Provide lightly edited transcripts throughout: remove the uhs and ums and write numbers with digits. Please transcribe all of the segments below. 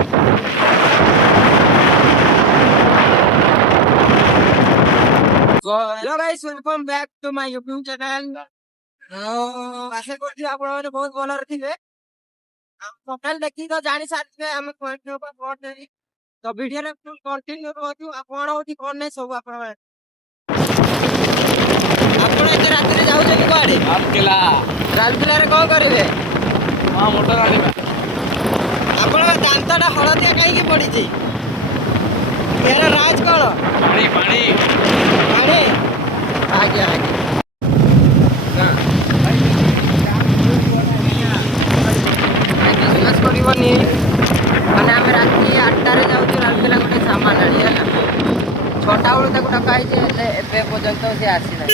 Hello guys, welcome back to my YouTube channel. आशा करछि आपण माने बहुत भलो रथिबे। हम टोटल देखि तो जानि साथबे हम पॉइंट ऊपर पहुंच देली तो वीडियो रे कंटिन्यू रहतु। आपण होती कोन नै सब आपण माने आपण एते रात रे जाउ जनी कोआडे रातकेला रे को करबे हां मोटर आनिबा। आपण दांतटा हळदिया काई की पड़ी छी मेरा राज कोन पानी पानी पानी आगे आगे करनी मैंने आम राति 8टार जाऊँ राउरकेला गोटे सामान आनी है 6टा बेलू ताक डकाई एवं पर्यंत सी आसीना।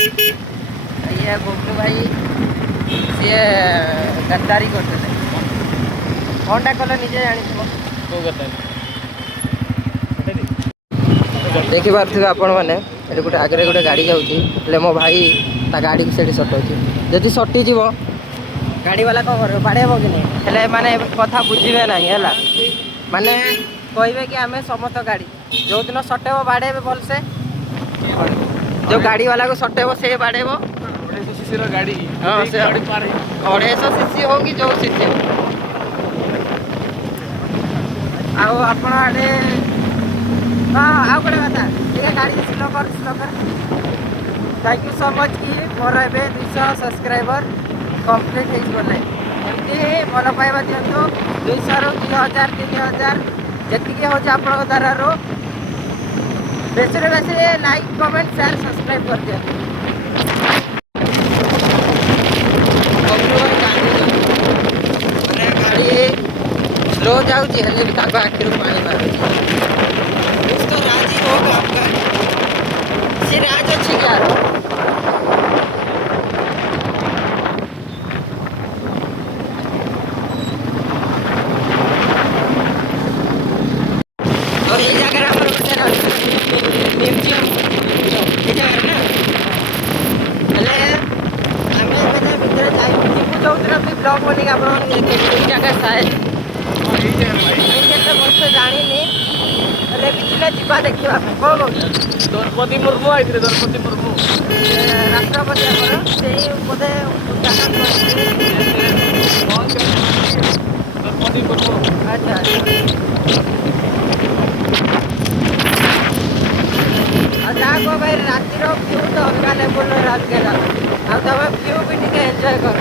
ये गुड्डू भाई सी गद्दारी करते कौनटा कले निजे जानी देखी पारे आपण मैंने ये गोटे आगे गोटे गाड़ी जाऊँगी मो भाई ता गाड़ी को से सटाऊँ जदि सटीज गाड़ी वाला कौन कर बाड़ेब कि नहीं हेल्ले माने कथा बुझे ना है माने कहे कि आम समस्त गाड़ी जो दिन सटेब बाड़ेब भलसे जो गाड़ी वाला को सटेब से बाड़ेब 250 सीसी गाड़ी हाँ 250 सीसी हो कि जो सीसी आपण आड़े हाँ आउ गोटे कथा ठीक गाड़ी स्लो कर थैंक यू सो मच कि मोर ए 200 सब्सक्राइबर कम्प्लीट हो गले एमती भल पाइबा दिंतु 200 रू 2000 3000 जी हो द्वारा बेसी बेसी लाइक कमेंट शेयर सब्सक्राइब कर दिया। गाड़ी स्लो जाऊँगी आखिर पानी मार तो राजी होगा सी राज अच्छी क्या और ये जगह म्यूजियम ये जगह ना हेल्ले आम भितर जो भी ब्लॉग बन जगह साए भलसे जानी किसी जीवा देखा कौन कौन द्रौपदी मुर्मू आई द्रौपदी मुर्मू राष्ट्रपति बोधे द्रौपदी मुर्मू अच्छा जाको भाई रातिर व्यू तो अलग लेवल राउरकेला आ व्यू भी टे एंजॉय कर।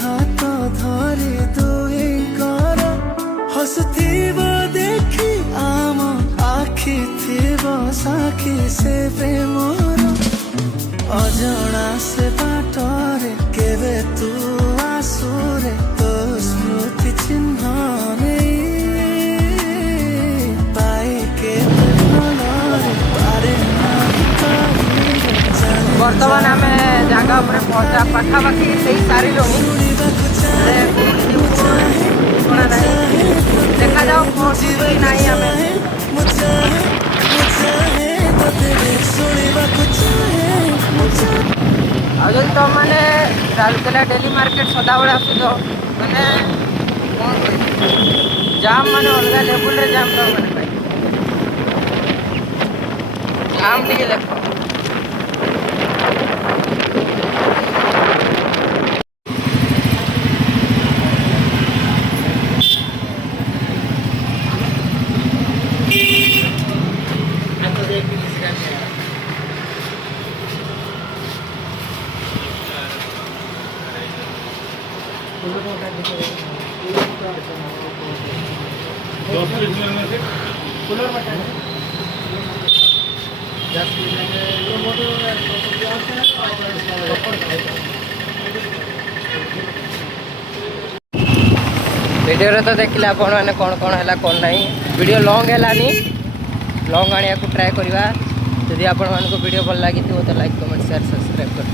हाथ धरे दुई कर हसुथिब देखी आम आखि थिब साखी से प्रेमर अजଣା से बाटरे केवे तू आसुरे तो स्मृति चिन्ह बर्तमान आम जगह पर पहुंचा पाखापाखि से ही सारी देखा जाओ नहीं आम आज तुम मैंने राउरकेला डेली मार्केट सदाबे आसुच मैंने जाम मान अलग लेवल जाम मैंने जाम टे देख वीडियो रे तो देखिले आपण माने कौन कौन है कौन नहीं वीडियो लॉन्ग है लॉन्ग आने को ट्राए करवा। जदि आपण वीडियो भल लगी तो लाइक कमेंट शेयर सब्सक्राइब कर